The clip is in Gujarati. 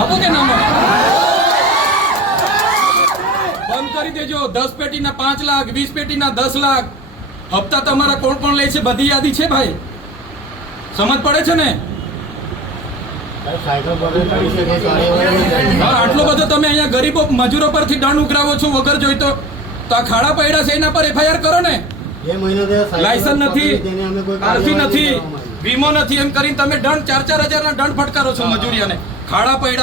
આપો કે નામો બંધ કરી દેજો. દસ પેટીના પાંચ લાખ વીસ પેટીના દસ લાખ. હપ્તા તમારા કોણ કોણ લે છે? બધી યાદી છે ભાઈ. સમજ પડે છે ને? આટલો બધો તમે અહીંયા ગરીબો મજૂરો પરથી દંડ ઉઘરાવો છો વગર જોઈતો તો. આ ખાડા પડ્યા છે એના પર એફઆઈઆર કરો ને. લાયસન્સ નથી આરસી નથી વીમો નથી એમ કરીને તમે દંડ ચાર ચાર હજારના દંડ ફટકારો છો મજૂરીઓને ખાડા પડ્યા